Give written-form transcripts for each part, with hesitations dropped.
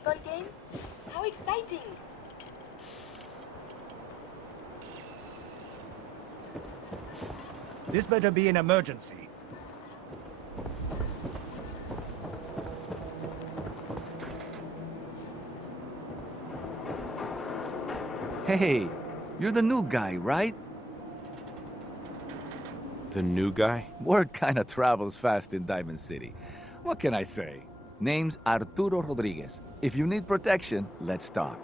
baseball game? How exciting! This better be an emergency. Hey, you're the new guy, right? The new guy? Word kinda travels fast in Diamond City. What can I say? Name's Arturo Rodriguez. If you need protection, let's talk.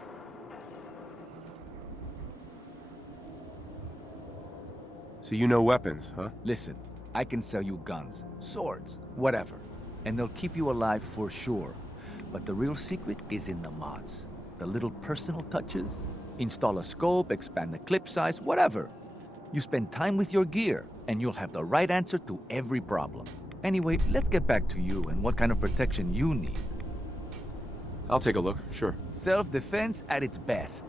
So you know weapons, huh? Listen, I can sell you guns, swords, whatever. And they'll keep you alive for sure. But the real secret is in the mods. The little personal touches. Install a scope, expand the clip size, whatever. You spend time with your gear, and you'll have the right answer to every problem. Anyway, let's get back to you and what kind of protection you need. I'll take a look, sure. Self-defense at its best.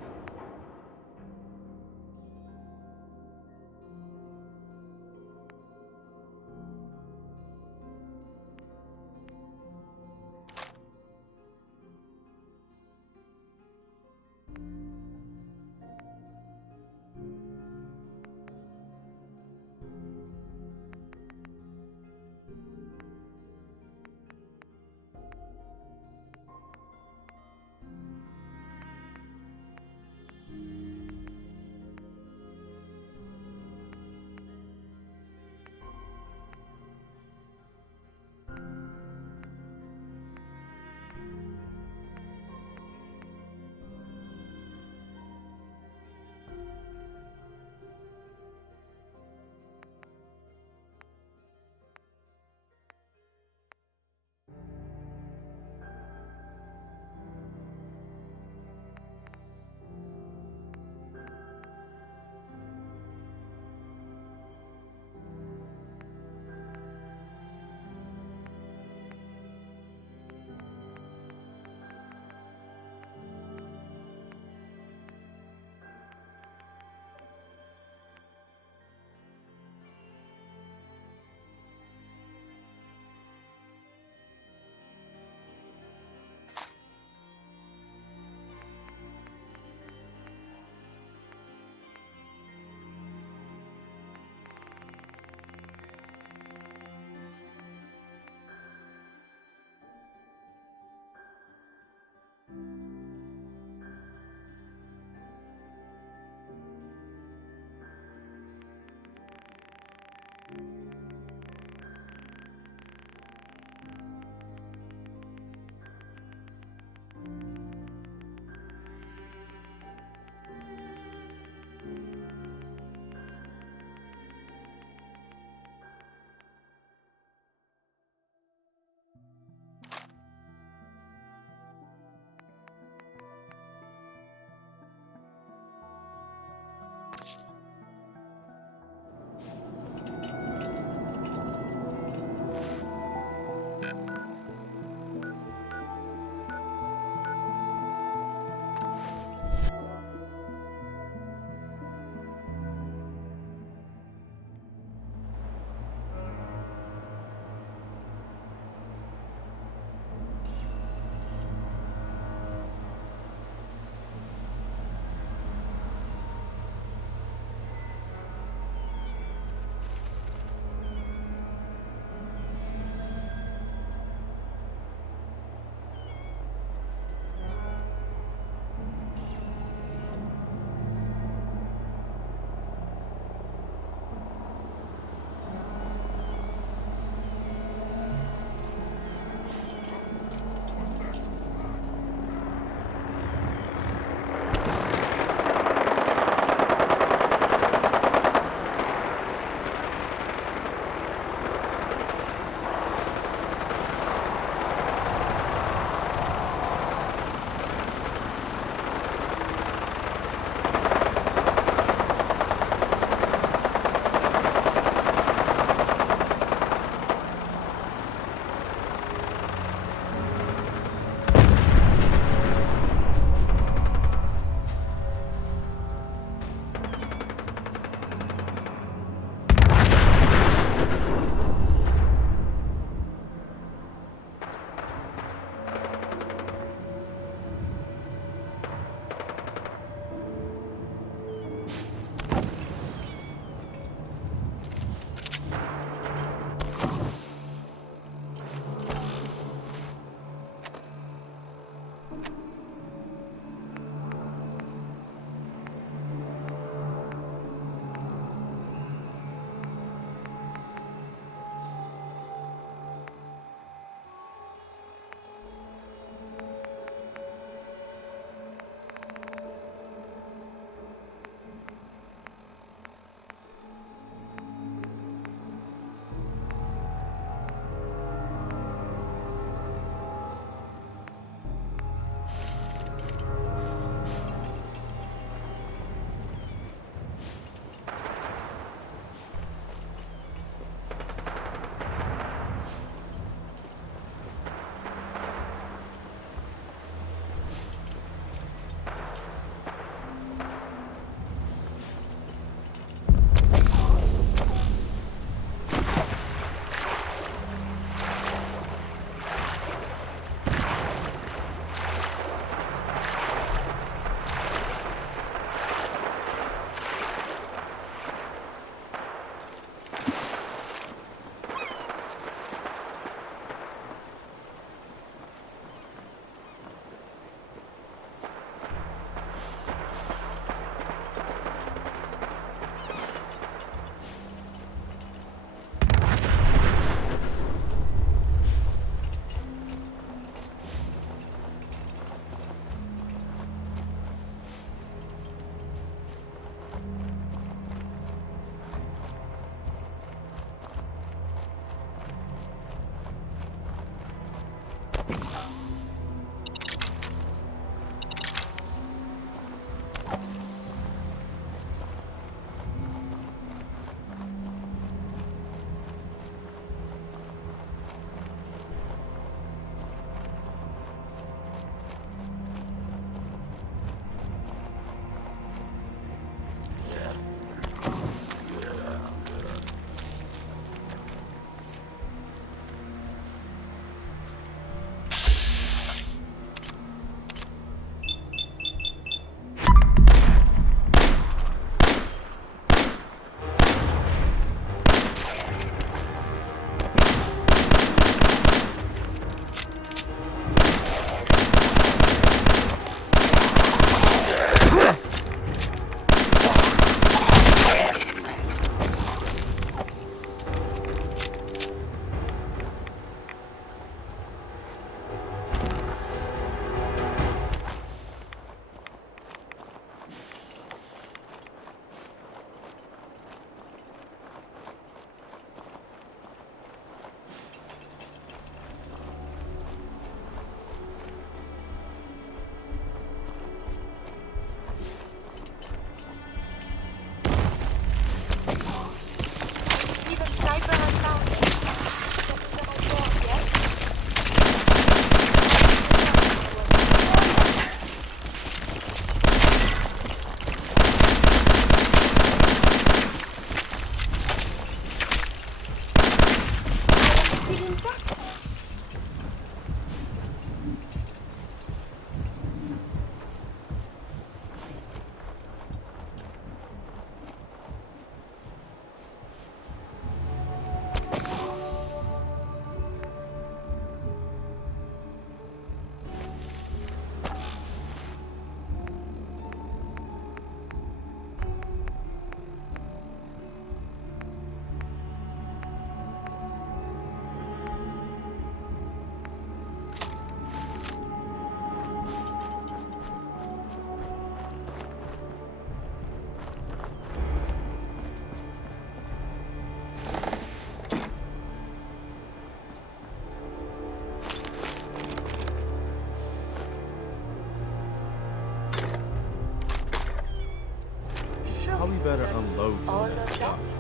better unload some All of that of stuff. that?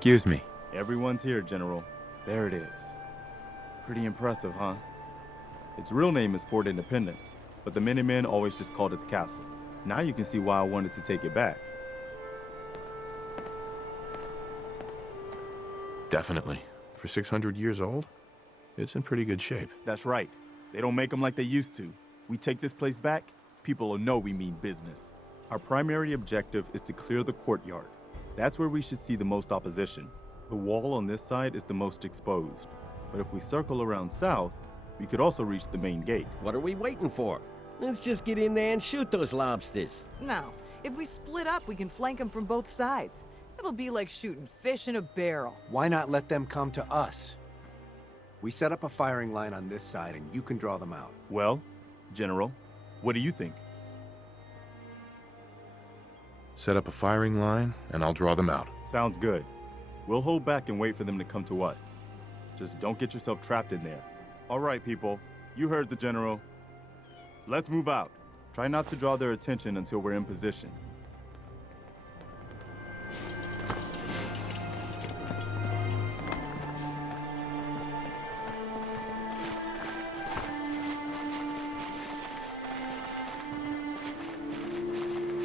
Excuse me. Everyone's here, General. There it is. Pretty impressive, huh? Its real name is Fort Independence, but the Minutemen always just called it the castle. Now you can see why I wanted to take it back. Definitely. For 600 years old, it's in pretty good shape. That's right. They don't make them like they used to. We take this place back, people will know we mean business. Our primary objective is to clear the courtyard. That's where we should see the most opposition. The wall on this side is the most exposed. But if we circle around south, we could also reach the main gate. What are we waiting for? Let's just get in there and shoot those lobsters. No. If we split up, we can flank them from both sides. It'll be like shooting fish in a barrel. Why not let them come to us? We set up a firing line on this side and you can draw them out. Well, General, what do you think? Set up a firing line, and I'll draw them out. Sounds good. We'll hold back and wait for them to come to us. Just don't get yourself trapped in there. All right, people. You heard the General. Let's move out. Try not to draw their attention until we're in position.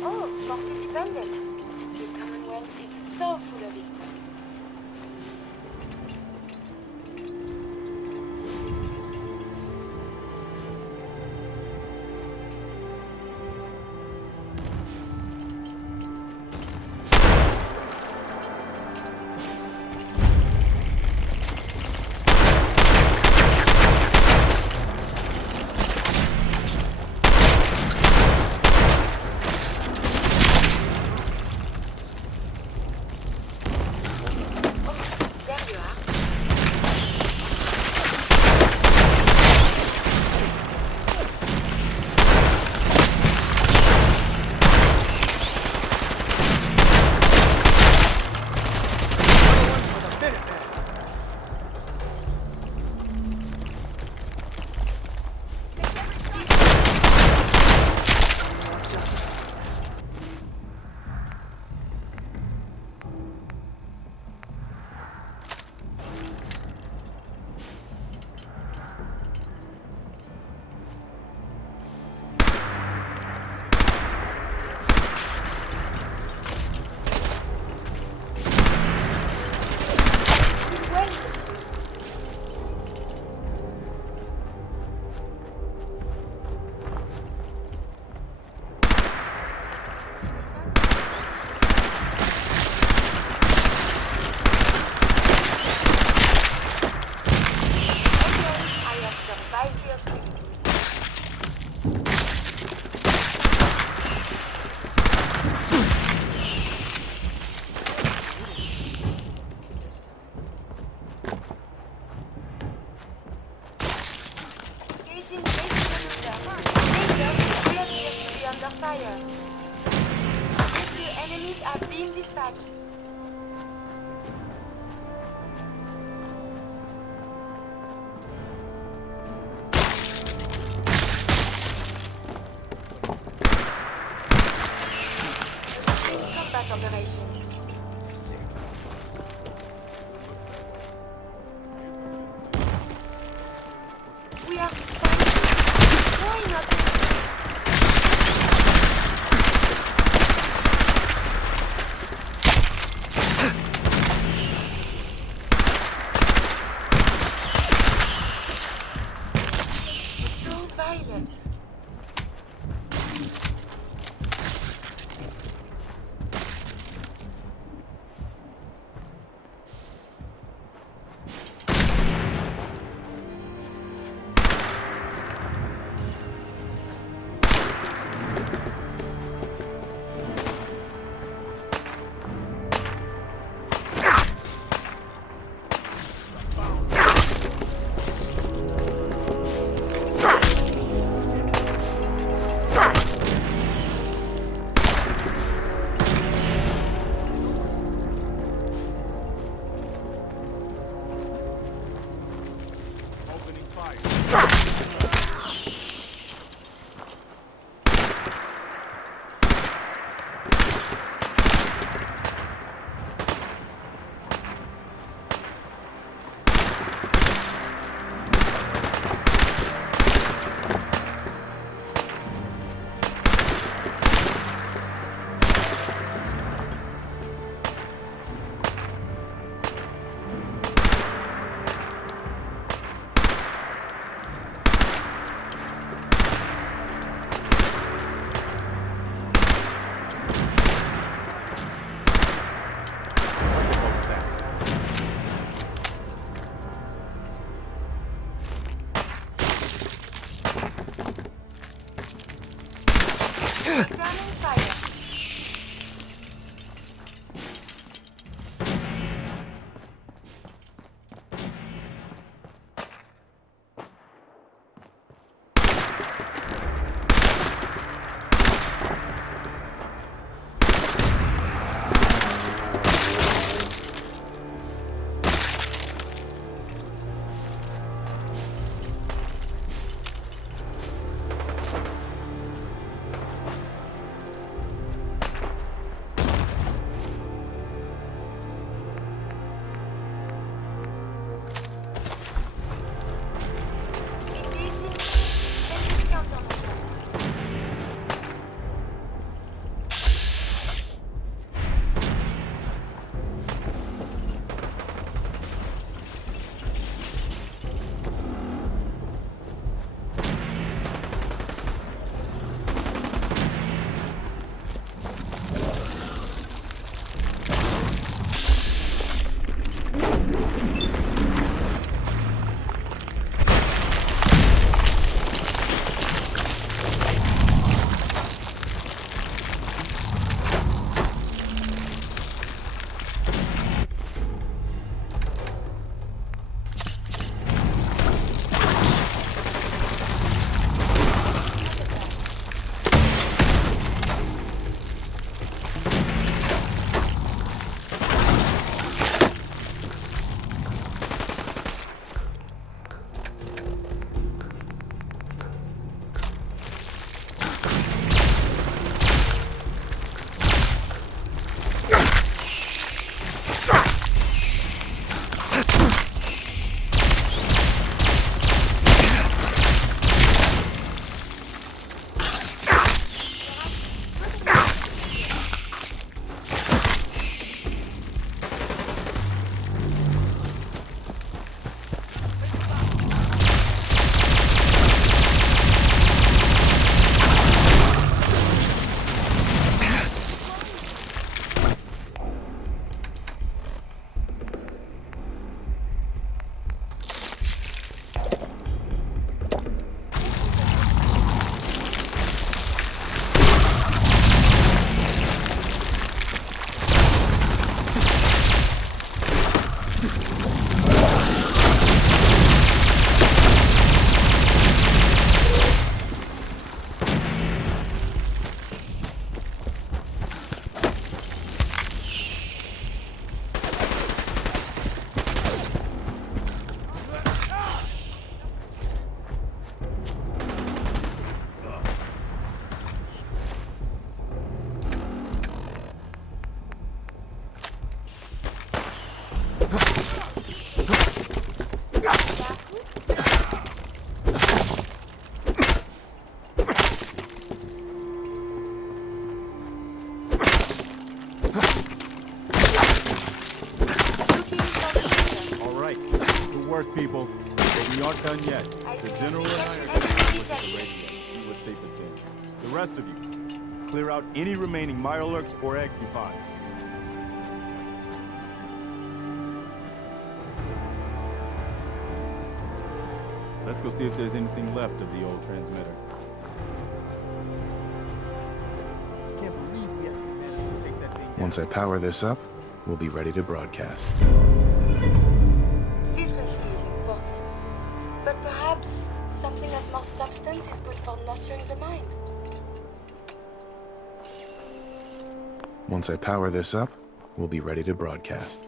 Oh, Fort Independence. The Commonwealth is so full of history. There you are. Well, monsieur. I have survived your strictness. Engaging basic maneuver. Danger appears to be under fire. Monsieur, enemies are being dispatched. combat operations. We are fighting. Why not? So violent. work, people. But we aren't done yet. The General and I are going to look at the radio and see what shape it's in. The rest of you, clear out any remaining Mirelurks or eggs you find. Let's go see if there's anything left of the old transmitter. I can't believe we actually managed to take that thing down. Once I power this up, we'll be ready to broadcast. Literacy is important, but perhaps something of more substance is good for nurturing the mind. Once I power this up, we'll be ready to broadcast.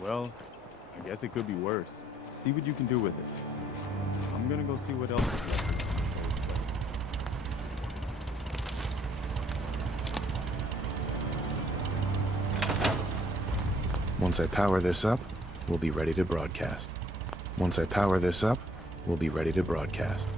Well, I guess it could be worse. See what you can do with it. I'm gonna go see what else is left in this old place. Once I power this up, we'll be ready to broadcast. Once I power this up, we'll be ready to broadcast.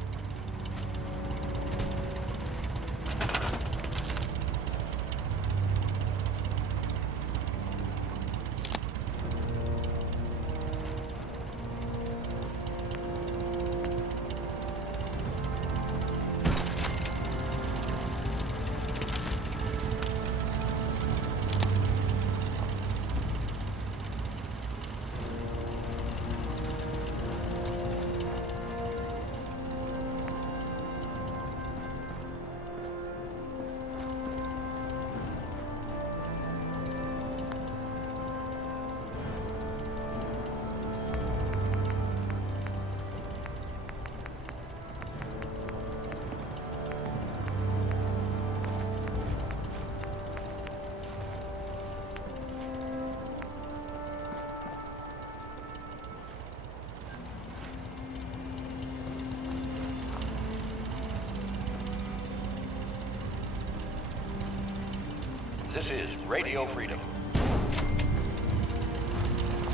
This is Radio Freedom.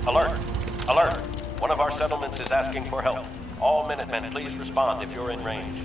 Alert! Alert! One of our settlements is asking for help. All Minutemen, please respond if you're in range.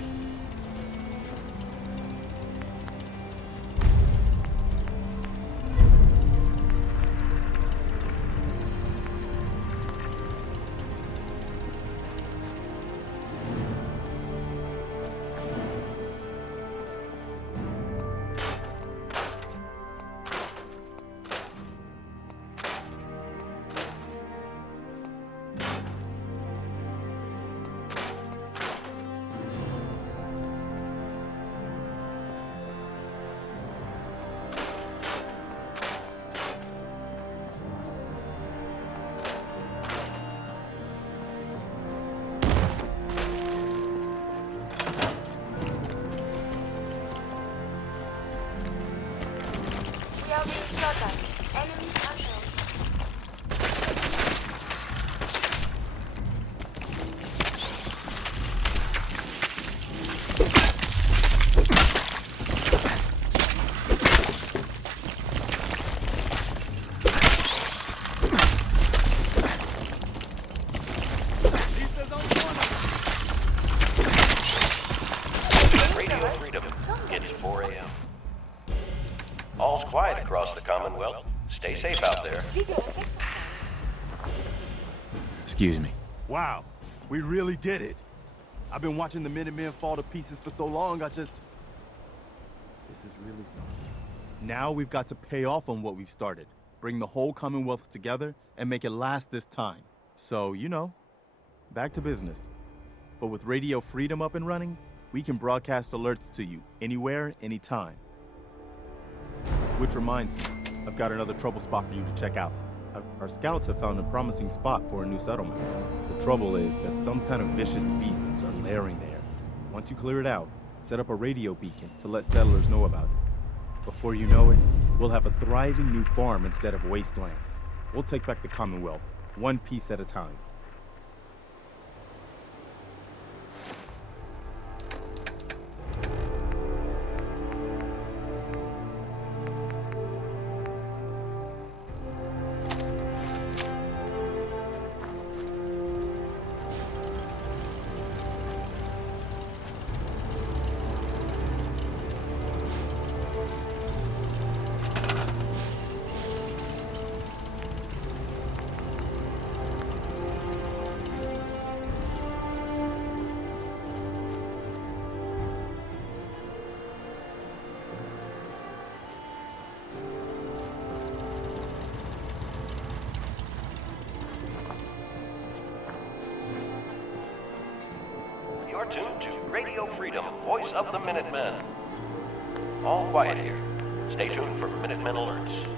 We are being shot at. Enemy unknown. Radio Freedom. It's 4 a.m. All's quiet across the Commonwealth. Stay safe out there. Vigorous exercise. Excuse me. Wow, we really did it. I've been watching the Minutemen fall to pieces for so long, this is really something. Now we've got to pay off on what we've started. Bring the whole Commonwealth together and make it last this time. So, you know, back to business. But with Radio Freedom up and running, we can broadcast alerts to you anywhere, anytime. Which reminds me, I've got another trouble spot for you to check out. Our scouts have found a promising spot for a new settlement. The trouble is that some kind of vicious beasts are lairing there. Once you clear it out, set up a radio beacon to let settlers know about it. Before you know it, we'll have a thriving new farm instead of wasteland. We'll take back the Commonwealth, one piece at a time. are tuned to Radio Freedom, voice of the Minutemen. All quiet here. Stay tuned for Minutemen alerts.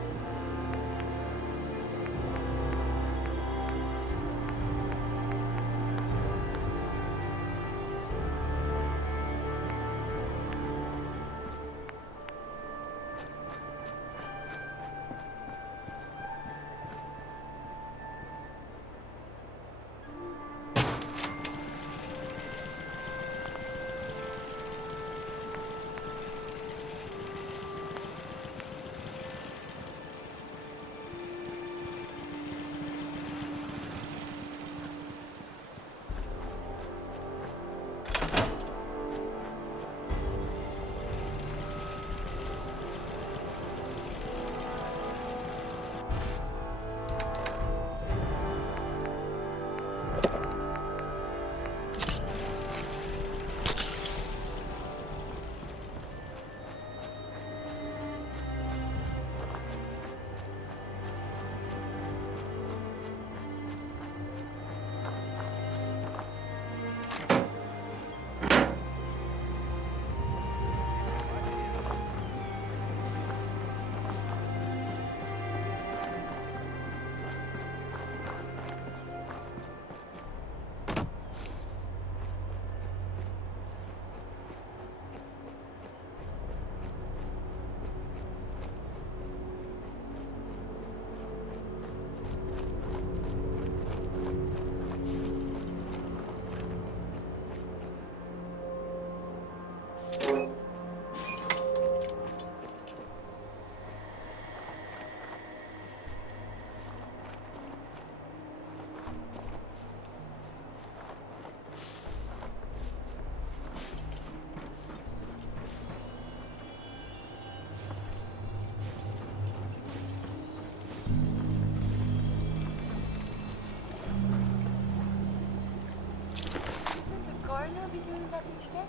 Coroner be doing that instead?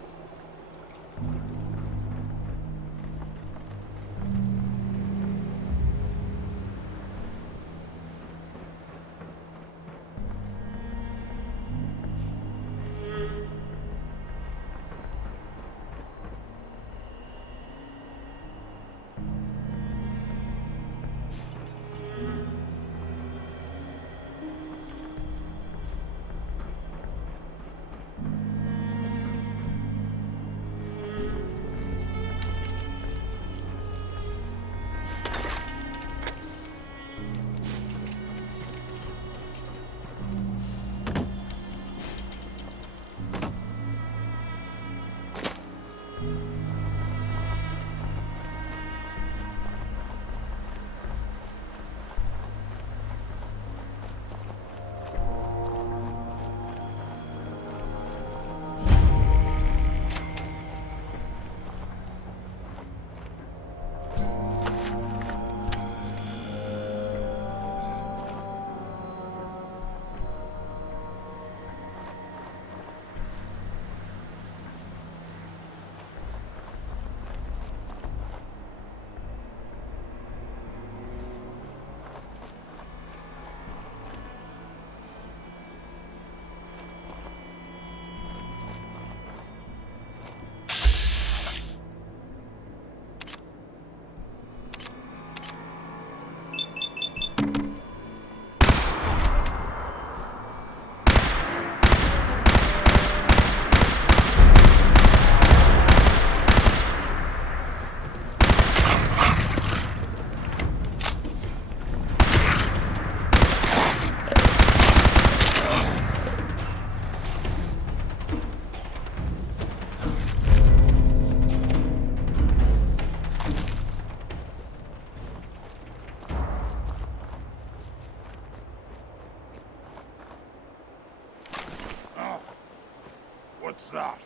What's that?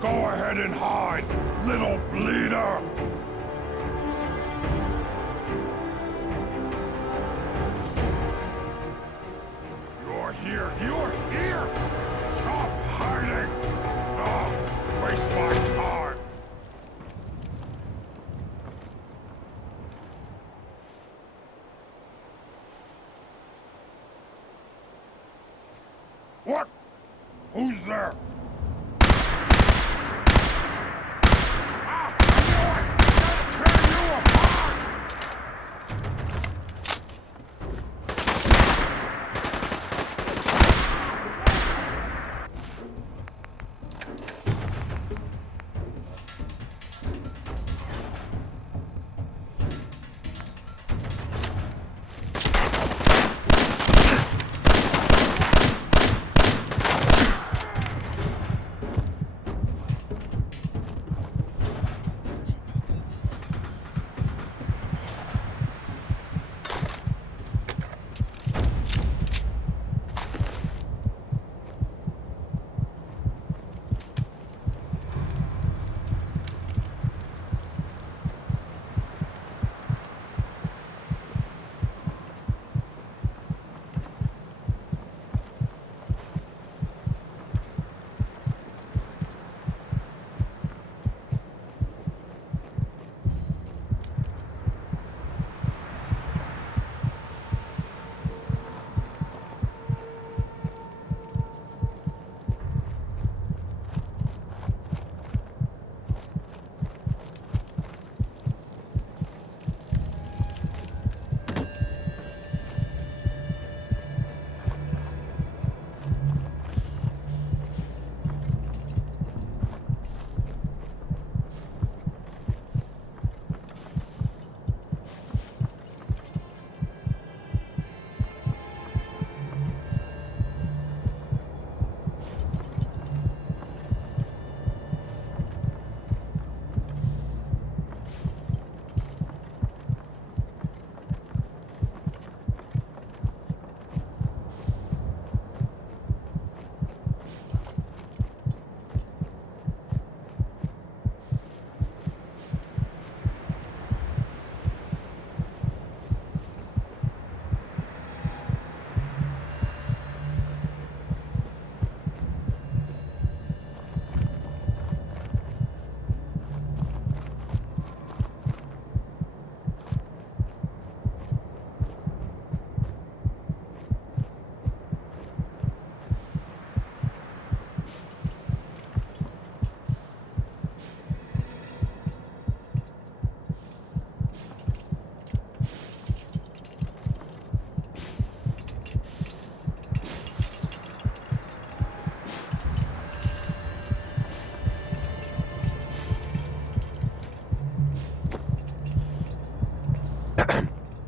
Go ahead and hide. little bleeder! You're here! You're here! Stop hiding! Oh, waste my time! What? Who's there? Ah! I knew it! Gotta tear you apart!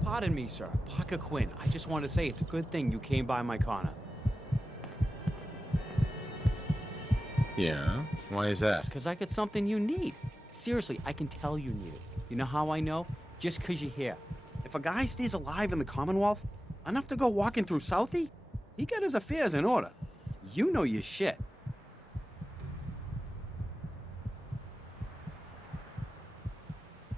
Pardon me, sir. Parker Quinn. I just want to say it's a good thing you came by my corner. Yeah? Why is that? Because I got something you need. Seriously, I can tell you need it. You know how I know? Just because you're here. If a guy stays alive in the Commonwealth, enough to go walking through Southie, he got his affairs in order. You know your shit.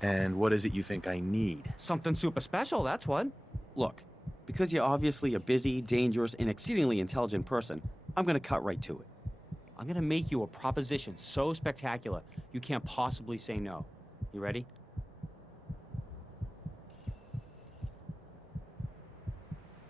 And what is it you think I need? Something super special, that's what. Look, because you're obviously a busy, dangerous, and exceedingly intelligent person, I'm gonna cut right to it. I'm gonna make you a proposition so spectacular you can't possibly say no. You ready?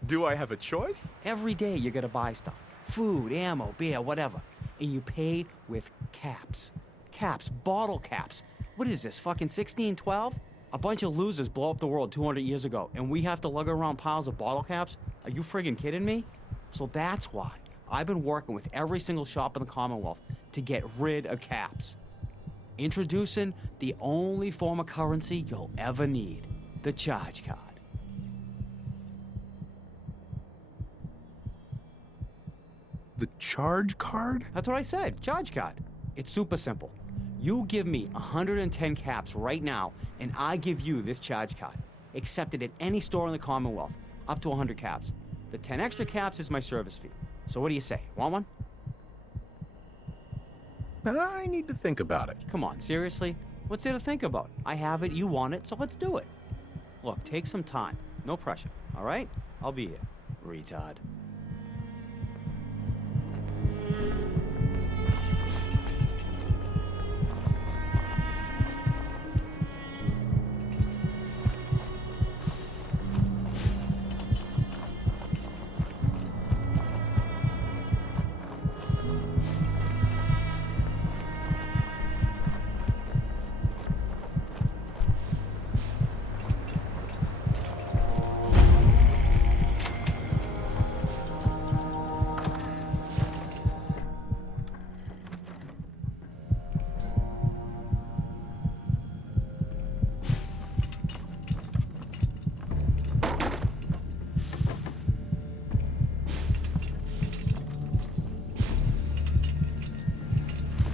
Do I have a choice? Every day you're gonna buy stuff. Food, ammo, beer, whatever. And you pay with caps. Caps, bottle caps. What is this, fucking 1612? A bunch of losers blow up the world 200 years ago, and we have to lug around piles of bottle caps? Are you friggin' kidding me? So that's why I've been working with every single shop in the Commonwealth to get rid of caps. Introducing the only form of currency you'll ever need, the charge card. The charge card? That's what I said, charge card. It's super simple. You give me 110 caps right now, and I give you this charge card. Accepted at any store in the Commonwealth, up to 100 caps. The 10 extra caps is my service fee. So what do you say, want one? I need to think about it. Come on, seriously? What's there to think about? I have it, you want it, so let's do it. Look, take some time. No pressure, all right? I'll be here. Retard.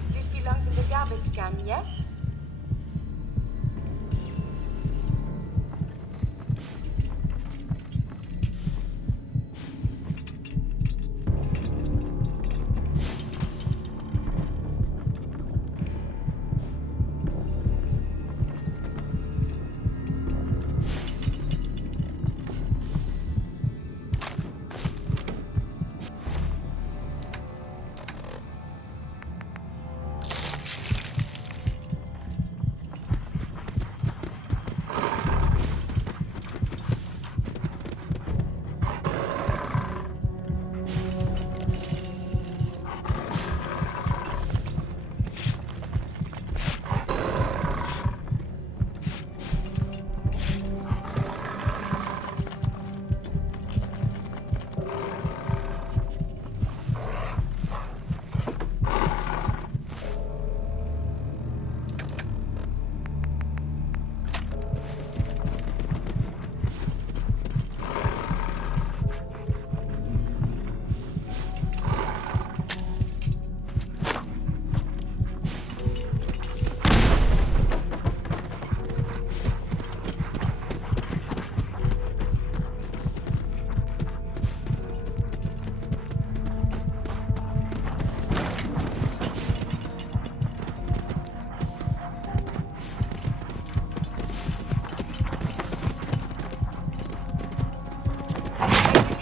This belongs in the garbage can, yes?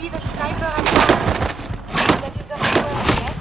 Leave a sniper at targets. That is a word, yes?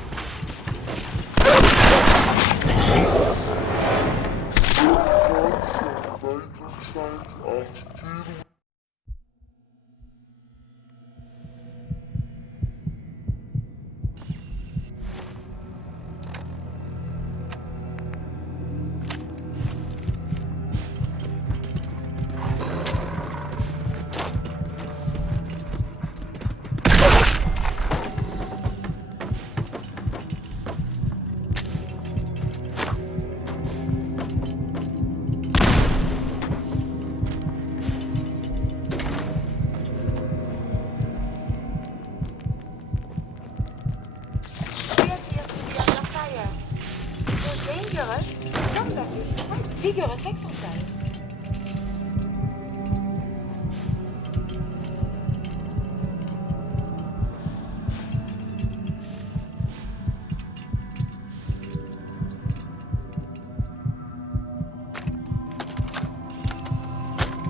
We appear to be under fire. Though dangerous, combat is quite vigorous exercise.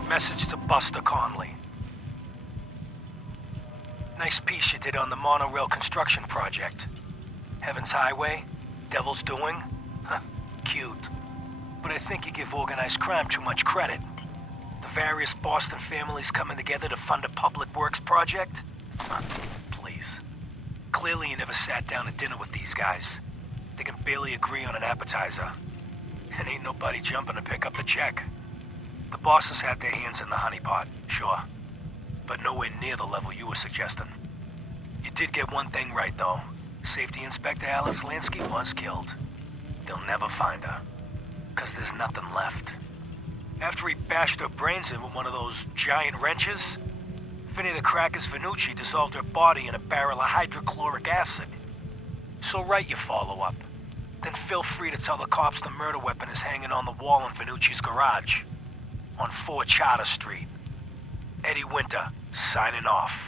Message to Buster Conley. Nice piece you did on the monorail construction project. Heaven's Highway, Devil's Doing. Huh, cute. But I think you give organized crime too much credit. The various Boston families coming together to fund a public works project? Huh, please. Clearly you never sat down at dinner with these guys. They can barely agree on an appetizer. And ain't nobody jumping to pick up the check. The bosses had their hands in the honeypot, sure. But nowhere near the level you were suggesting. You did get one thing right, though. Safety Inspector Alice Lansky was killed. They'll never find her. 'Cause there's nothing left. After he bashed her brains in with one of those giant wrenches, Vinny the Crackers Venucci dissolved her body in a barrel of hydrochloric acid. So write your follow-up. Then feel free to tell the cops the murder weapon is hanging on the wall in Venucci's garage. On 4 Charter Street. Eddie Winter, signing off.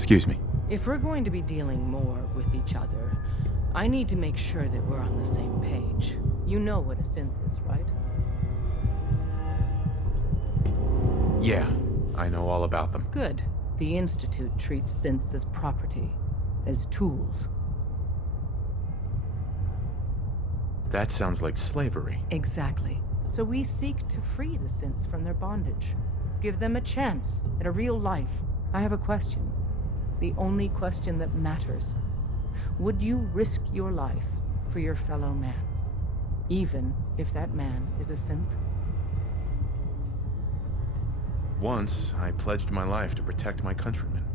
Excuse me. If we're going to be dealing more with each other, I need to make sure that we're on the same page. You know what a synth is, right? Yeah, I know all about them. Good. The Institute treats synths as property, as tools. That sounds like slavery. Exactly. So we seek to free the synths from their bondage. Give them a chance at a real life. I have a question. The only question that matters. Would you risk your life for your fellow man? Even if that man is a synth? Once, I pledged my life to protect my countrymen.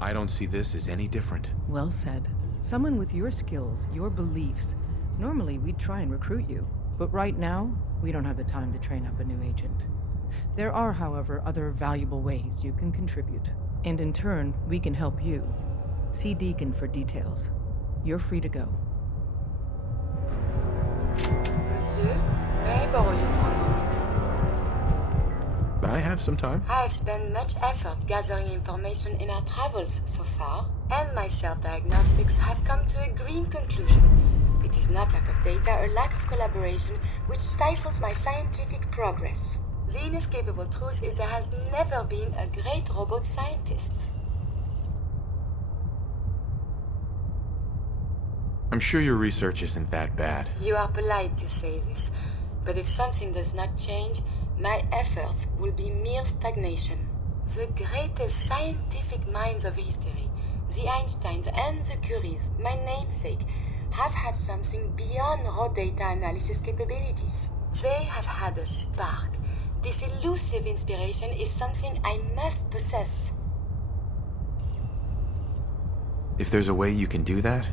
I don't see this as any different. Well said. Someone with your skills, your beliefs. Normally, we'd try and recruit you. But right now, we don't have the time to train up a new agent. There are, however, other valuable ways you can contribute. And in turn, we can help you. See Deacon for details. You're free to go. Monsieur, may I borrow you for a moment? I have some time. I have spent much effort gathering information in our travels so far, and my self-diagnostics have come to a grim conclusion. It is not lack of data or lack of collaboration which stifles my scientific progress. The inescapable truth is there has never been a great robot scientist. I'm sure your research isn't that bad. You are polite to say this, but if something does not change, my efforts will be mere stagnation. The greatest scientific minds of history, the Einsteins and the Curies, my namesake, have had something beyond raw data analysis capabilities. They have had a spark. This elusive inspiration is something I must possess. If there's a way you can do that,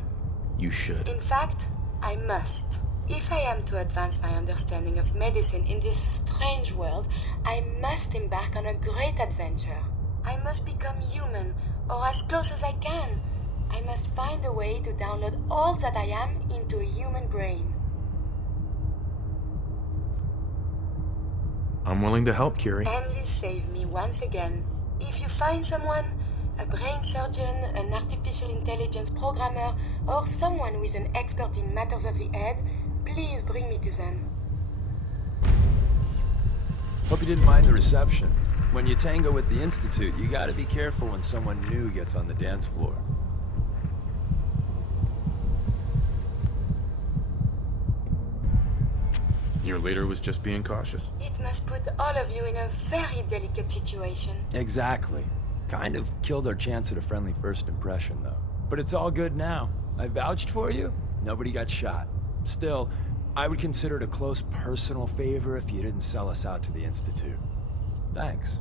you should. In fact, I must. If I am to advance my understanding of medicine in this strange world, I must embark on a great adventure. I must become human, or as close as I can. I must find a way to download all that I am into a human brain. I'm willing to help, Curie. And you save me once again. If you find someone, a brain surgeon, an artificial intelligence programmer, or someone who is an expert in matters of the head, please bring me to them. Hope you didn't mind the reception. When you tango with the Institute, you gotta be careful when someone new gets on the dance floor. Your leader was just being cautious. It must put all of you in a very delicate situation. Exactly. Kind of killed our chance at a friendly first impression, though. But it's all good now. I vouched for you. Nobody got shot. Still, I would consider it a close personal favor if you didn't sell us out to the Institute. Thanks.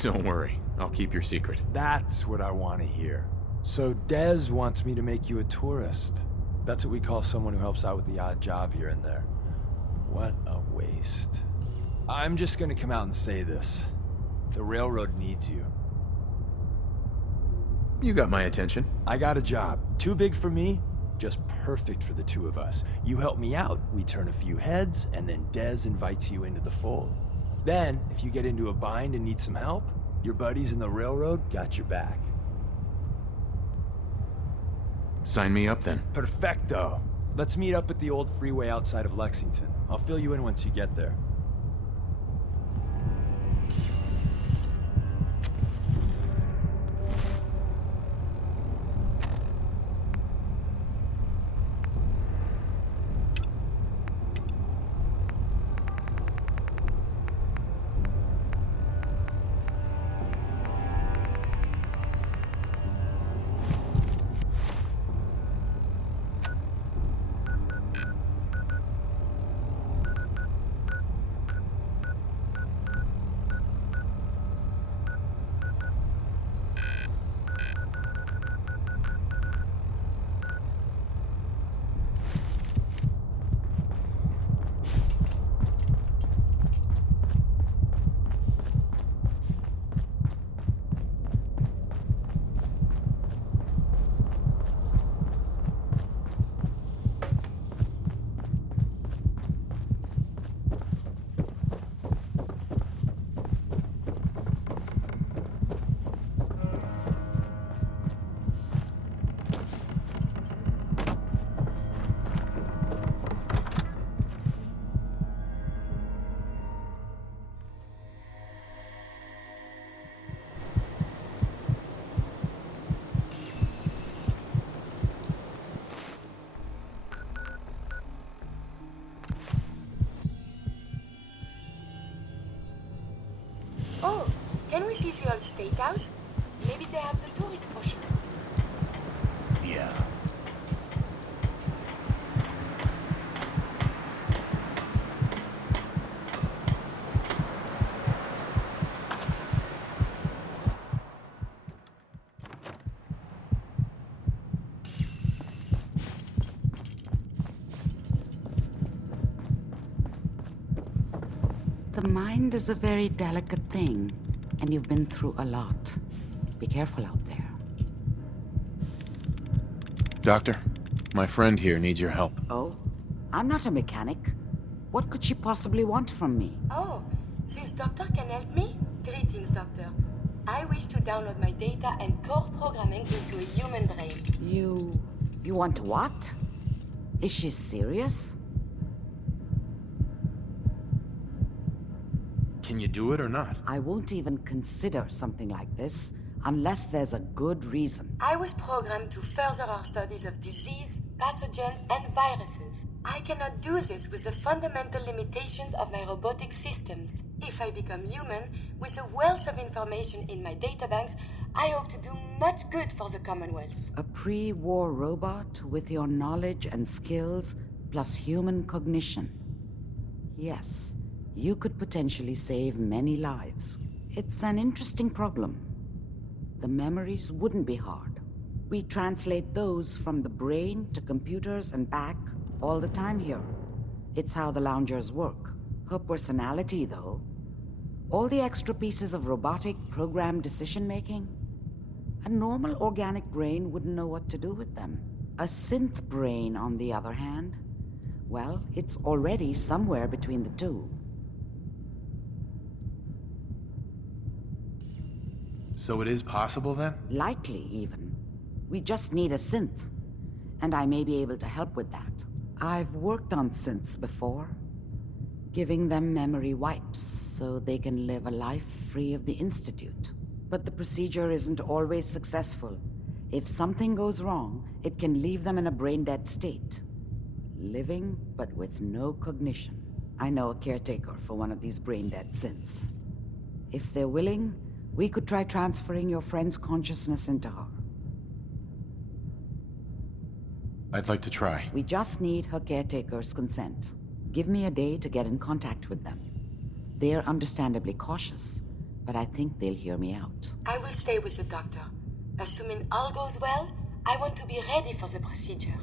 Don't worry. I'll keep your secret. That's what I want to hear. So Dez wants me to make you a tourist. That's what we call someone who helps out with the odd job here and there. What a waste. I'm just gonna come out and say this. The railroad needs you. You got my attention. I got a job. Too big for me, just perfect for the two of us. You help me out, we turn a few heads, and then Dez invites you into the fold. Then, if you get into a bind and need some help, your buddies in the railroad got your back. Sign me up then. Perfecto. Let's meet up at the old freeway outside of Lexington. I'll fill you in once you get there. Oh, can we see the old State House? Maybe they have the tourist brochure. Yeah. The mind is a very delicate thing, and you've been through a lot. Be careful out there. Doctor, my friend here needs your help. Oh? I'm not a mechanic. What could she possibly want from me? Oh, this doctor can help me? Greetings, doctor. I wish to download my data and core programming into a human brain. You want what? Is she serious? Can you do it or not? I won't even consider something like this unless there's a good reason. I was programmed to further our studies of disease, pathogens, and viruses. I cannot do this with the fundamental limitations of my robotic systems. If I become human, with the wealth of information in my databanks, I hope to do much good for the Commonwealth. A pre-war robot with your knowledge and skills plus human cognition. Yes, you could potentially save many lives. It's an interesting problem. The memories wouldn't be hard. We translate those from the brain to computers and back all the time here. It's how the loungers work. Her personality, though, all the extra pieces of robotic programmed decision-making, a normal organic brain wouldn't know what to do with them. A synth brain, on the other hand, well, it's already somewhere between the two. So it is possible then? Likely, even. We just need a synth. And I may be able to help with that. I've worked on synths before. Giving them memory wipes so they can live a life free of the Institute. But the procedure isn't always successful. If something goes wrong, it can leave them in a brain-dead state. Living, but with no cognition. I know a caretaker for one of these brain-dead synths. If they're willing, we could try transferring your friend's consciousness into her. I'd like to try. We just need her caretaker's consent. Give me a day to get in contact with them. They're understandably cautious, but I think they'll hear me out. I will stay with the doctor. Assuming all goes well, I want to be ready for the procedure.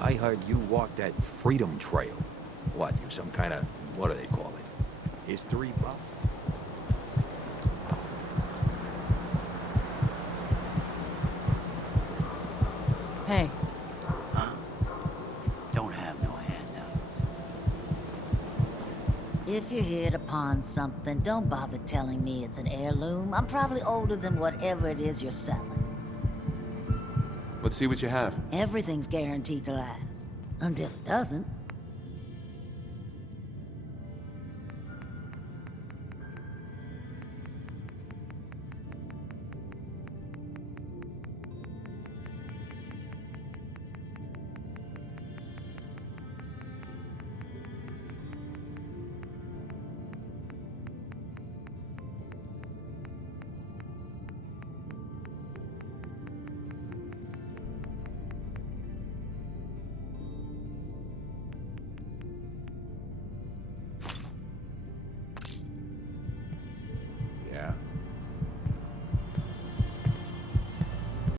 I heard you walked that Freedom Trail. What, you some kind of, what do they call it? History buff? Hey. Huh? Don't have no handout. If you hit upon something, don't bother telling me it's an heirloom. I'm probably older than whatever it is you're selling. Let's see what you have. Everything's guaranteed to last. Until it doesn't.